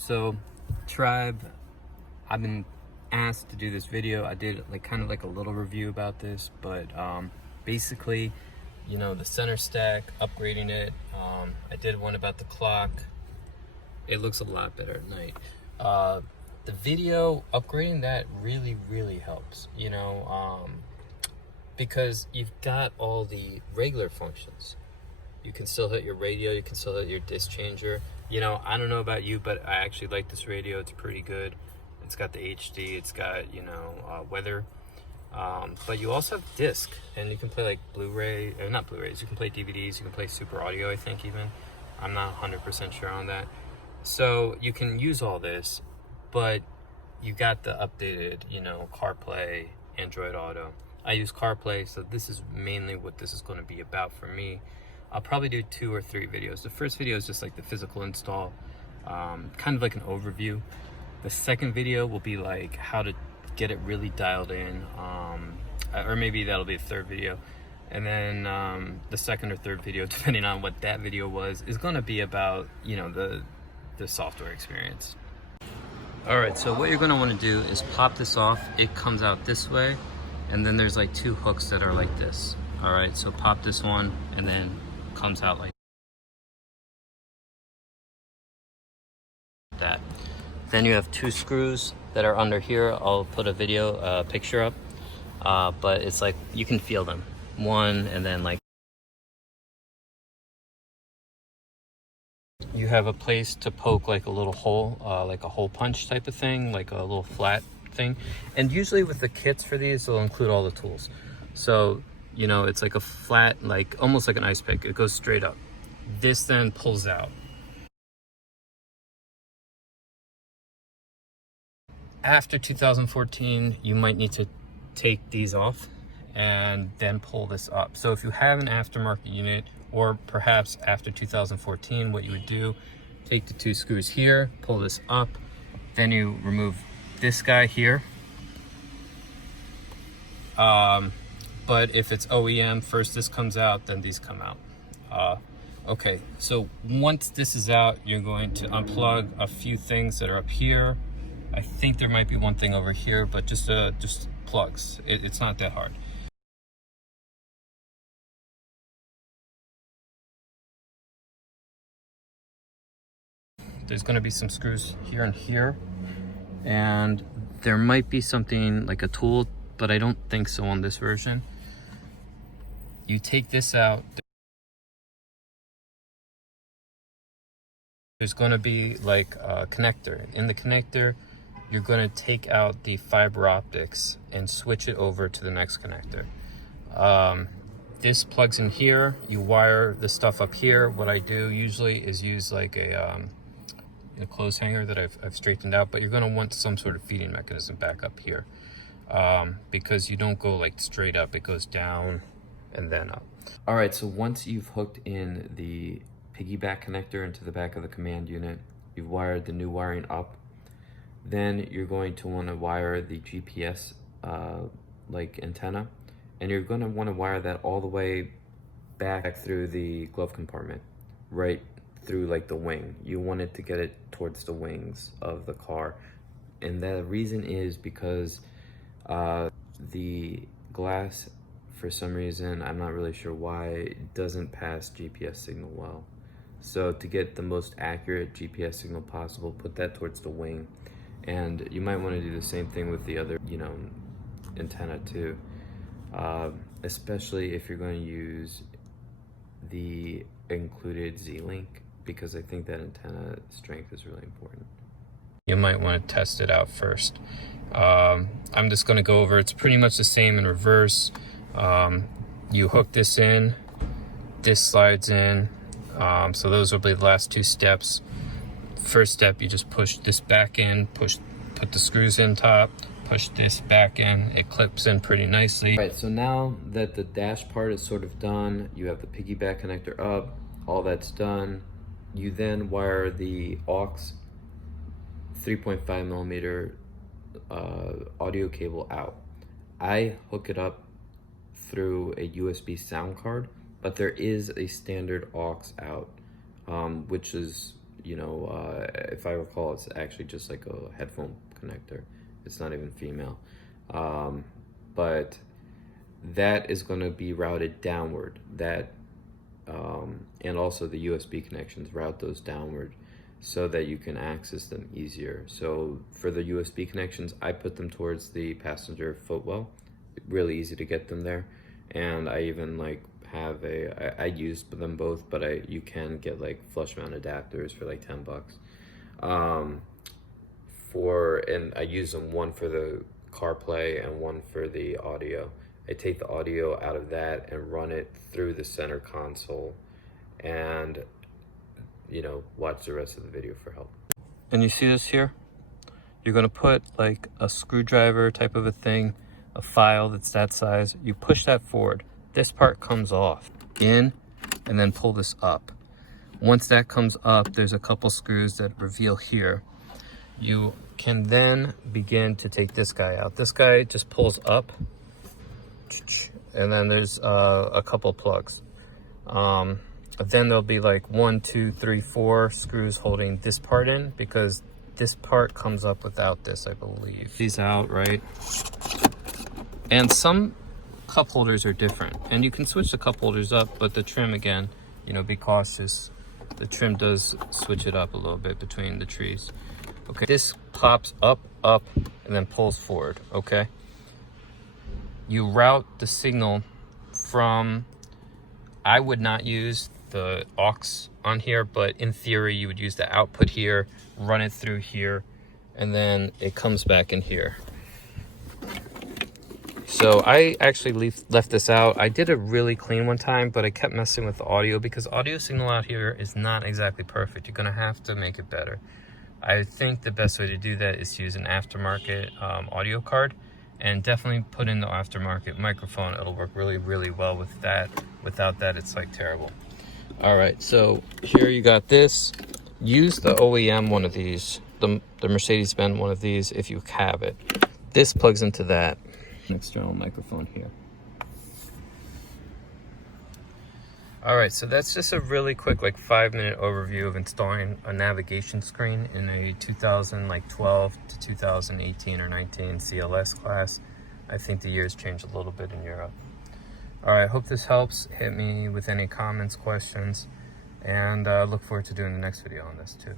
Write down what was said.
So Tribe, I've been asked to do this video. I did kind of like a little review about this, but basically, you know, the center stack, upgrading it. I did one about the clock. It looks a lot better at night. The video, upgrading that really helps, you know, because you've got all the regular functions. You can still hit your radio, you can still hit your disc changer. You know, I don't know about you, but I actually like this radio. It's pretty good. It's got the HD, it's got, you know, weather. But you also have disc, and you can play like Blu-ray, or not Blu-rays, you can play DVDs, you can play Super Audio, I think even. I'm not 100% sure on that. So you can use all this, but you got the updated, you know, Carplay, Android Auto. I use Carplay, so this is mainly what this is going to be about for me. I'll probably do 2 or 3 videos. The first video is just like the physical install, kind of like an overview. The second video will be like how to get it really dialed in, or maybe that'll be the third video. And then the second or third video, depending on what that video was, is going to be about, you know, the software experience. All right, so what you're going to want to do is pop this off. It comes out this way, and then there's like 2 hooks that are like this. All right, so pop this one, and then comes out like that. Then you have 2 screws that are under here. I'll put a video picture up, but it's like you can feel them. One, and then like you have a place to poke like a little hole, like a hole punch type of thing, like a little flat thing. And usually with the kits for these, they'll include all the tools. So, you know, it's like a flat, like almost like an ice pick. It goes straight up. This then pulls out. After 2014, you might need to take these off and then pull this up. So if you have an aftermarket unit, or perhaps after 2014, what you would do, take the 2 screws here, pull this up, then you remove this guy here. But if it's OEM, first this comes out, then these come out. Okay, so once this is out, you're going to unplug a few things that are up here. I think there might be one thing over here, but just plugs. It's not that hard. There's going to be some screws here and here, and there might be something like a tool, but I don't think so on this version. You take this out. There's going to be like a connector. In the connector, you're going to take out the fiber optics and switch it over to the next connector. This plugs in here. You wire the stuff up here. What I do usually is use like a clothes hanger that I've straightened out, but you're going to want some sort of feeding mechanism back up here, because you don't go like straight up. It goes down and then up. All right, so once you've hooked in the piggyback connector into the back of the command unit, you've wired the new wiring up, then you're going to want to wire the GPS like antenna, and you're going to want to wire that all the way back through the glove compartment, right through like the wing. You want it to get it towards the wings of the car, and the reason is because the glass, for some reason, I'm not really sure why, it doesn't pass GPS signal well. So to get the most accurate GPS signal possible, put that towards the wing. And you might want to do the same thing with the other, you know, antenna too, especially if you're going to use the included Z-Link, because I think that antenna strength is really important. You might want to test it out first. I'm just going to go over, it's pretty much the same in reverse. You hook this in, this slides in, so those will be the last 2 steps. First step, you just push this back in, put the screws in top, push this back in, it clips in pretty nicely. All right, so now that the dash part is sort of done, you have the piggyback connector up, all that's done. You then wire the aux 3.5 millimeter audio cable out. I hook it up through a USB sound card, but there is a standard aux out, which is you know, if I recall, it's actually just like a headphone connector. It's not even female. But that is going to be routed downward. That and also the USB connections, route those downward so that you can access them easier. So for the USB connections, I put them towards the passenger footwell. Really easy to get them there. And I even like have I use them both, but you can get like flush mount adapters for like $10. And I use them, one for the CarPlay and one for the audio. I take the audio out of that and run it through the center console, and you know, watch the rest of the video for help. And you see this here? You're gonna put like a screwdriver type of a thing, a file that's that size. You push that forward. This part comes off, in, and then pull this up. Once that comes up, there's a couple screws that reveal here. You can then begin to take this guy out. This guy just pulls up, and then there's a couple plugs. Then there'll be like 1, 2, 3, 4 screws holding this part in, because this part comes up without this, I believe. These out, right? And some cup holders are different, and you can switch the cup holders up, but the trim, again, you know, be cautious. The trim does switch it up a little bit between the trees. Okay, this pops up, and then pulls forward, okay? You route the signal from, I would not use the aux on here, but in theory, you would use the output here, run it through here, and then it comes back in here. So I actually left this out. I did it really clean one time, but I kept messing with the audio because audio signal out here is not exactly perfect. You're gonna have to make it better. I think the best way to do that is to use an aftermarket audio card, and definitely put in the aftermarket microphone. It'll work really, really well with that. Without that, it's like terrible. All right, so here you got this. Use the OEM one of these, the Mercedes Benz one of these if you have it. This plugs into that. An external microphone here. All right, so that's just a really quick, like 5-minute overview of installing a navigation screen in a 2012 to 2018 or 19 CLS class. I think the years changed a little bit in Europe. All right, hope this helps. Hit me with any comments, questions, and look forward to doing the next video on this too.